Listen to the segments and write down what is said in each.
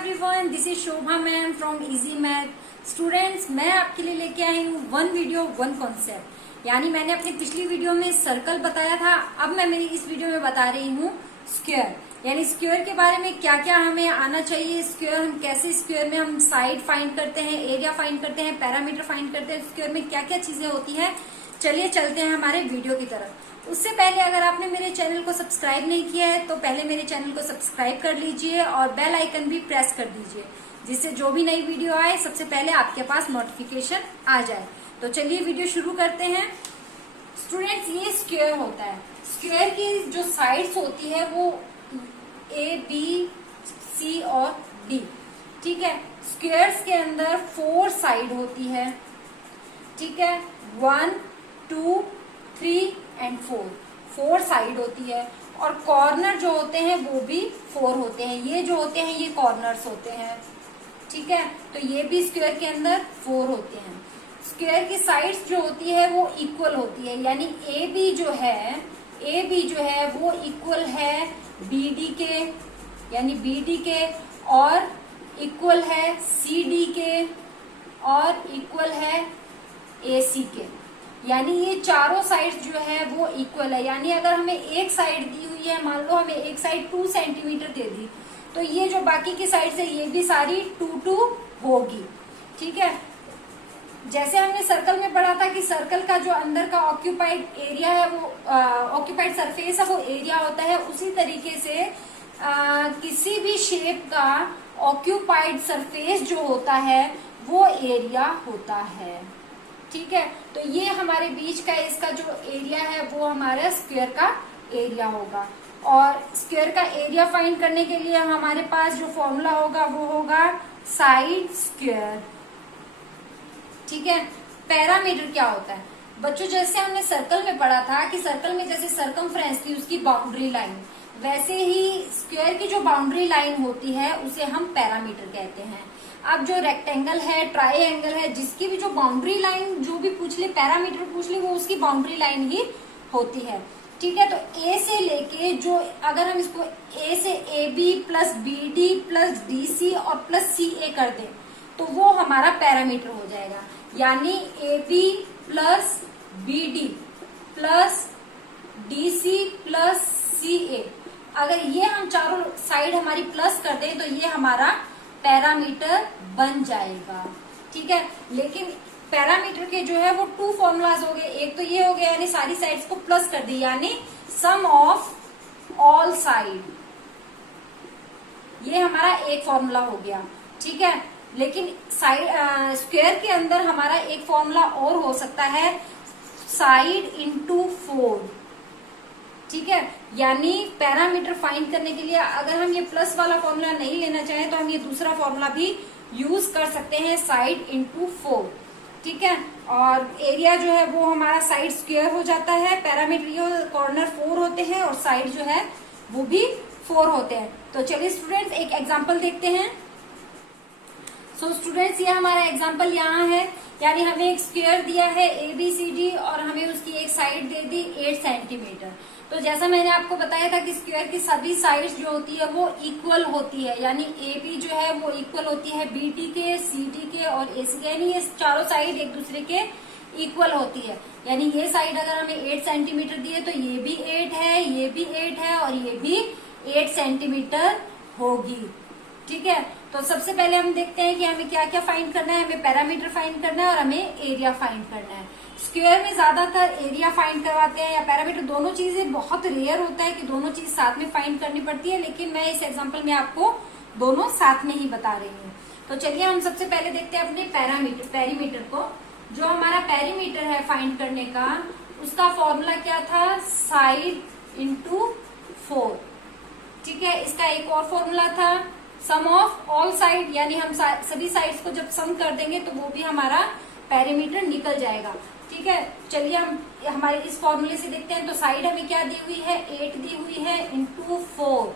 Everyone, this is Shobha ma'am from easy math. Students, मैं आपके लिए लेके आई हूँ वन वीडियो वन कॉन्सेप्ट। यानी मैंने अपनी पिछली वीडियो में सर्कल बताया था, अब मैं मेरी इस वीडियो में बता रही हूँ स्क्वायर। यानी स्क्वायर के बारे में क्या क्या हमें आना चाहिए, स्क्वायर हम कैसे, स्क्वायर में हम साइड फाइंड करते हैं, एरिया फाइंड करते हैं, पैरामीटर फाइंड करते हैं, स्क्वायर में क्या क्या चीजें होती है। चलिए चलते हैं हमारे वीडियो की तरफ। उससे पहले अगर आपने मेरे चैनल को सब्सक्राइब नहीं किया है तो पहले मेरे चैनल को सब्सक्राइब कर लीजिए और बेल आइकन भी प्रेस कर दीजिए, जिससे जो भी नई वीडियो आए सबसे पहले आपके पास नोटिफिकेशन आ जाए। तो चलिए वीडियो शुरू करते हैं। स्टूडेंट्स, ये स्क्वायर होता है। स्क्वायर की जो साइड्स होती है वो ए, बी, सी और डी। ठीक है, स्क्वायर्स के अंदर 4 साइड होती है। ठीक है, 1, 2, 3 एंड 4 साइड होती है। और कॉर्नर जो होते हैं वो भी 4 होते हैं। ये जो होते हैं ये कॉर्नर्स होते हैं। ठीक है, तो ये भी स्क्वायर के अंदर 4 होते हैं। स्क्वायर की साइड्स जो होती है वो इक्वल होती है। यानी ए बी जो है वो इक्वल है बी डी के, यानी बी डी के, और इक्वल है सी डी के, और इक्वल है ए सी के। यानी ये चारों साइड जो है वो इक्वल है। यानी अगर हमें एक साइड दी हुई है, मान लो हमें एक साइड 2 सेंटीमीटर दे दी, तो ये जो बाकी की साइड है ये भी सारी 2 होगी। ठीक है, जैसे हमने सर्कल में पढ़ा था कि सर्कल का जो अंदर का ऑक्यूपाइड एरिया है वो ऑक्यूपाइड सरफेस है वो एरिया होता है, उसी तरीके से किसी भी शेप का ऑक्यूपाइड सरफेस जो होता है वो एरिया होता है। ठीक है, तो ये हमारे बीच का इसका जो एरिया है वो हमारा स्क्वायर का एरिया होगा। और स्क्वायर का एरिया फाइंड करने के लिए हमारे पास जो फॉर्मूला होगा वो होगा साइड स्क्वायर। ठीक है, पैरामीटर क्या होता है बच्चों? जैसे हमने सर्कल में पढ़ा था कि सर्कल में जैसे सरकमफ्रेंस थी उसकी बाउंड्री लाइन, वैसे ही स्क्वायर की जो बाउंड्री लाइन होती है उसे हम पैरामीटर कहते हैं। अब जो रेक्टेंगल है, ट्राइंगल है, जिसकी भी जो बाउंड्री लाइन जो भी पूछ ले, पैरामीटर पूछ ले, वो उसकी बाउंड्री लाइन ही होती है। ठीक है, तो ए से लेके जो, अगर हम इसको ए से A B plus B D plus D C और प्लस सी ए कर दें तो वो हमारा पैरामीटर हो जाएगा। यानी A B plus B D plus D C plus C A, अगर ये हम चारों साइड हमारी प्लस कर दें तो ये हमारा पैरामीटर बन जाएगा। ठीक है, लेकिन पैरामीटर के जो है वो 2 फॉर्मूलाज हो गए। एक तो ये हो गया यानी सारी साइड्स को प्लस कर दी, यानी सम ऑफ ऑल साइड, ये हमारा एक फॉर्मूला हो गया। ठीक है, लेकिन स्क्वायर के अंदर हमारा एक फॉर्मूला और हो सकता है, साइड इंटू 4। ठीक है, यानी पैरामीटर फाइंड करने के लिए अगर हम ये प्लस वाला फॉर्मूला नहीं लेना चाहें तो हम ये दूसरा फॉर्मूला भी यूज कर सकते हैं, साइड इंटू 4। ठीक है, और एरिया जो है वो हमारा साइड स्क्वायर हो जाता है। पैरामीटर ये कॉर्नर 4 होते हैं और साइड जो है वो भी 4 होते हैं। तो चलिए स्टूडेंट्स एक एग्जाम्पल देखते हैं। सो स्टूडेंट्स, ये हमारा एग्जाम्पल यहाँ है। यानी हमें एक स्क्वायर दिया है ABCD और हमें उसकी एक साइड दे दी 8 सेंटीमीटर। तो जैसा मैंने आपको बताया था कि स्क्वायर की सभी साइड्स जो होती है वो इक्वल होती है। यानी AB जो है वो इक्वल होती है BD के, CD के और AC के। यानी ये चारों साइड एक दूसरे के इक्वल होती है। यानी ये साइड अगर हमें 8 सेंटीमीटर दी है तो ये भी 8 है, ये भी 8 है और ये भी 8 सेंटीमीटर होगी। ठीक है, तो सबसे पहले हम देखते हैं कि हमें क्या क्या फाइंड करना है। हमें पैरामीटर फाइंड करना है और हमें एरिया फाइंड करना है। स्क्वायर में ज्यादातर एरिया फाइंड करवाते हैं या पैरामीटर, दोनों चीजें बहुत रेयर होता है कि दोनों चीज साथ में फाइंड करनी पड़ती है, लेकिन मैं इस एग्जांपल में आपको दोनों साथ में ही बता रही हूँ। तो चलिए हम सबसे पहले देखते हैं अपने पेरीमीटर को। जो हमारा पेरीमीटर है फाइंड करने का, उसका फॉर्मूला क्या था, साइड इंटू 4। ठीक है, इसका एक और फॉर्मूला था सम ऑफ ऑल साइड, यानी हम सभी साइड्स को जब सम कर देंगे तो वो भी हमारा पेरीमीटर निकल जाएगा। ठीक है, चलिए हम हमारे इस फॉर्मूले से देखते हैं। तो साइड हमें क्या दी हुई है, 8 दी हुई है, इंटू 4,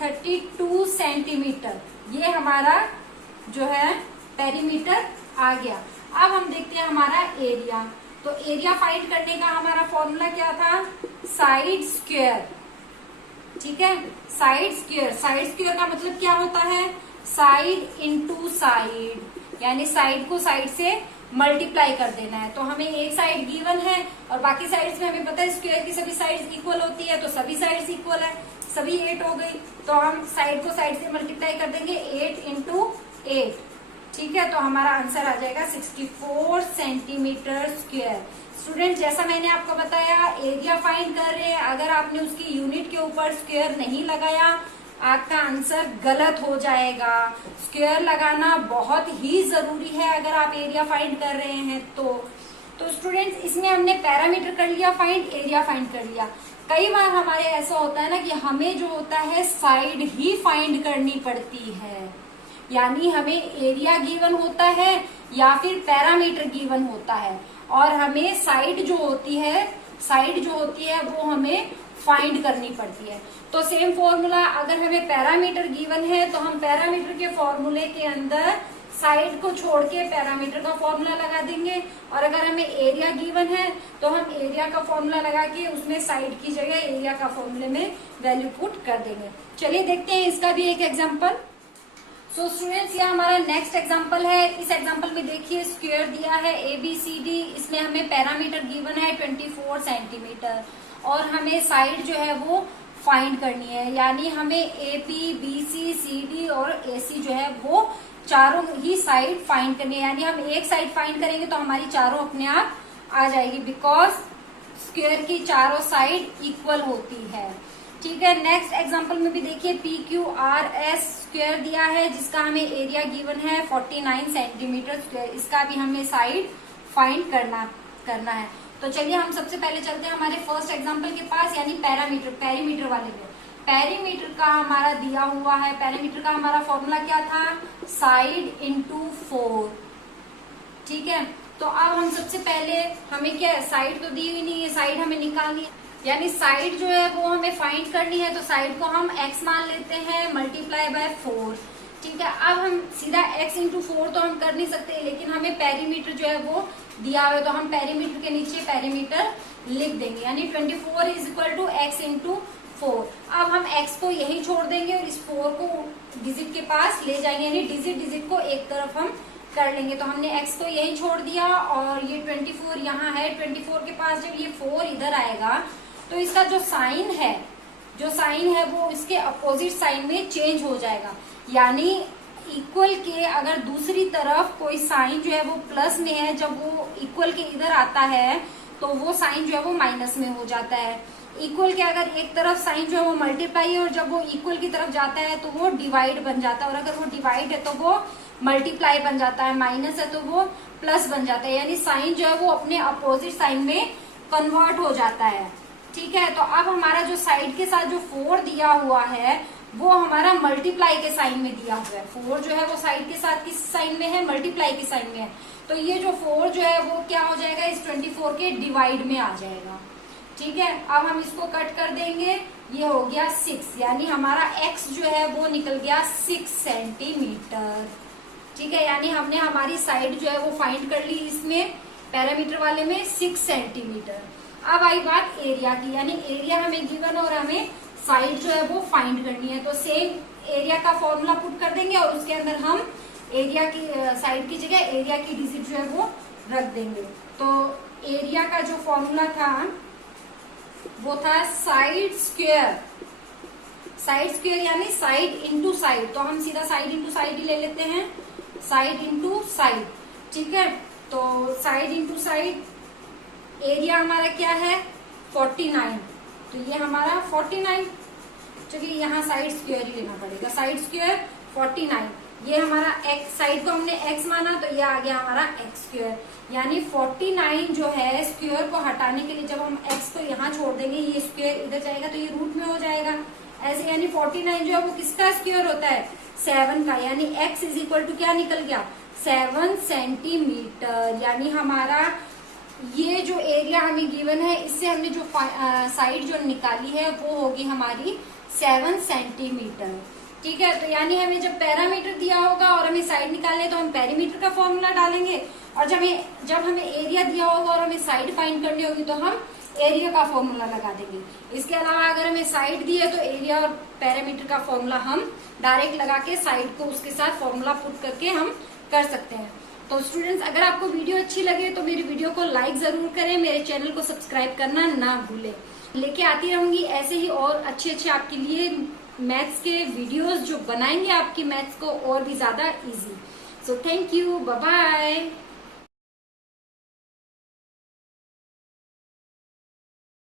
32 सेंटीमीटर। ये हमारा जो है पेरीमीटर आ गया। अब हम देखते हैं हमारा एरिया। तो एरिया फाइंड करने का हमारा फॉर्मूला क्या था, साइड स्क्वायर। ठीक है। साइड स्क्वायर का मतलब क्या होता है, साइड इंटू साइड, यानी साइड को साइड से मल्टीप्लाई कर देना है। तो हमें एक साइड गिवन है और बाकी साइड्स में हमें पता है स्क्वायर की सभी साइड्स इक्वल होती है, तो सभी साइड्स इक्वल है, सभी 8 हो गई। तो हम साइड को साइड से मल्टीप्लाई कर देंगे, 8 इंटू 8, ठीक है। तो हमारा आंसर आ जाएगा 64 सेंटीमीटर स्क्वायर। स्टूडेंट, जैसा मैंने आपको बताया एरिया फाइंड कर रहे हैं, अगर आपने उसकी यूनिट के ऊपर स्क्वायर नहीं लगाया आपका आंसर गलत हो जाएगा। स्क्वायर लगाना बहुत ही जरूरी है अगर आप एरिया फाइंड कर रहे हैं तो स्टूडेंट्स, इसमें हमने पैरामीटर कर लिया फाइंड, एरिया फाइंड कर लिया। कई बार हमारे ऐसा होता है ना कि हमें जो होता है साइड ही फाइंड करनी पड़ती है, यानी हमें एरिया गिवन होता है या फिर पैरामीटर गिवन होता है और हमें साइड जो होती है वो हमें फाइंड करनी पड़ती है। तो सेम फॉर्मूला, अगर हमें पैरामीटर गिवन है तो हम पैरामीटर के फॉर्मूले के अंदर साइड को छोड़ के पैरामीटर का फॉर्मूला लगा देंगे, और अगर हमें एरिया गिवन है तो हम एरिया का फॉर्मूला लगा के उसमें साइड की जगह एरिया का फॉर्मूले में वैल्यू पुट कर देंगे। चलिए देखते हैं इसका भी एक एग्जाम्पल। सो स्टूडेंट्स, ये हमारा नेक्स्ट एग्जाम्पल है। इस एग्जाम्पल में देखिए स्क्वायर दिया है ABCD, इसमें हमें पैरामीटर गिवन है 24 सेंटीमीटर और हमें साइड जो है वो फाइंड करनी है, यानी हमें AP, BC, CD और AC जो है वो चारों ही साइड फाइंड करनी है। यानी हम एक साइड फाइंड करेंगे तो हमारी चारों अपने आप आ जाएगी, बिकॉज स्क्वायर की चारों साइड इक्वल होती है, ठीक है। नेक्स्ट एग्जांपल में भी देखिए PQRS स्क्वायर दिया है जिसका हमें एरिया गिवन है 49 सेंटीमीटर स्क्वायर, इसका भी हमें साइड फाइंड करना है। तो चलिए हम सबसे पहले चलते हैं हमारे फर्स्ट एग्जांपल के पास, यानी पेरीमीटर वाले में। पेरीमीटर का हमारा दिया हुआ है, पेरीमीटर का हमारा फॉर्मूला क्या था, साइड इंटू 4, ठीक है। तो अब हम सबसे पहले, हमें क्या है, साइड तो दी हुई नहीं है, साइड हमें निकालनी है, यानी साइड जो है वो हमें फाइंड करनी है। तो साइड को हम x मान लेते हैं मल्टीप्लाई बाय 4, ठीक है। अब हम सीधा x इंटू 4 तो हम कर नहीं सकते, लेकिन हमें पेरीमीटर जो है वो दिया हुआ है, तो हम पेरीमीटर के नीचे पेरीमीटर लिख देंगे, यानी 24 is equal to x into 4। अब हम x को यही छोड़ देंगे और इस 4 को डिजिट के पास ले जाएंगे, यानी डिजिट को एक तरफ हम कर लेंगे। तो हमने x को यही छोड़ दिया और ये 24 यहाँ है, 24 के पास जब ये 4 इधर आएगा तो इसका जो साइन है वो इसके अपोजिट साइन में चेंज हो जाएगा, यानी इक्वल के अगर दूसरी तरफ कोई साइन जो है वो प्लस में है, जब वो इक्वल के इधर आता है तो वो साइन जो है वो माइनस में हो जाता है। इक्वल के अगर एक तरफ साइन जो है वो मल्टीप्लाई है और जब वो इक्वल की तरफ जाता है तो वो डिवाइड बन जाता है, और अगर वो डिवाइड है तो वो मल्टीप्लाई बन जाता है, माइनस है तो वो प्लस बन जाता है, यानी साइन जो है वो अपने अपोजिट साइन में कन्वर्ट हो जाता है, ठीक है। तो अब हमारा जो साइड के साथ जो 4 दिया हुआ है वो हमारा मल्टीप्लाई के साइन में दिया हुआ है। 4 जो है वो साइड के साथ किस साइन में है, मल्टीप्लाई के साइन में है। तो ये जो 4 जो है वो क्या हो जाएगा, इस 24 के डिवाइड में आ जाएगा, ठीक है। अब हम इसको कट कर देंगे, ये हो गया 6, यानी हमारा x जो है वो निकल गया 6 सेंटीमीटर, ठीक है। यानी हमने हमारी साइड जो है वो फाइंड कर ली इसमें पैरामीटर वाले में 6 सेंटीमीटर। अब आई बात एरिया की, यानी एरिया हमें गिवन और हमें साइड जो है वो फाइंड करनी है। तो सेम एरिया का फॉर्मूला पुट कर देंगे और उसके अंदर हम एरिया की साइड की जगह एरिया की डिजिट जो है वो रख देंगे। तो एरिया का जो फॉर्मूला था वो था साइड स्क्वायर यानी साइड इंटू साइड, तो हम सीधा साइड इंटू साइड ही ले लेते हैं, साइड इंटू साइड, ठीक है। तो साइड इंटू साइड, एरिया हमारा क्या है 49, तो ये हमारा 49, चलिए यहाँ साइड स्क्वायर ही लेना पड़ेगा, साइड स्क्वायर 49, ये हमारा x, साइड को हमने x माना तो ये आ गया हमारा x स्क्वायर, यानी 49 जो है स्क्वायर को हटाने के लिए जब हम x को यहाँ छोड़ देंगे ये स्क्वायर इधर जाएगा तो ये रूट में हो जाएगा ऐसे, यानी 49 जो है वो किसका स्क्वायर होता है 7 का, यानी x इज इक्वल टू क्या निकल गया 7 सेंटीमीटर। यानी हमारा ये जो एरिया हमें गिवन है इससे हमने जो साइड जो निकाली है वो होगी हमारी 7 सेंटीमीटर, ठीक है। तो यानी हमें जब पैरामीटर दिया होगा और हमें साइड निकालने तो हम पेरीमीटर का फॉर्मूला डालेंगे, और जब हमें एरिया दिया होगा और हमें साइड फाइंड करनी होगी तो हम एरिया का फॉर्मूला लगा देंगे। इसके अलावा अगर हमें साइड दी है तो एरिया और पैरामीटर का फॉर्मूला हम डायरेक्ट लगा के साइड को उसके साथ फॉर्मूला पुट करके हम कर सकते हैं। तो स्टूडेंट्स, अगर आपको वीडियो अच्छी लगे तो मेरी वीडियो को लाइक जरूर करें, मेरे चैनल को सब्सक्राइब करना ना भूलें। लेके आती रहूंगी ऐसे ही और अच्छे आपके लिए मैथ्स के वीडियोस जो बनाएंगे आपकी मैथ्स को और भी ज्यादा easy. So thank you, bye bye.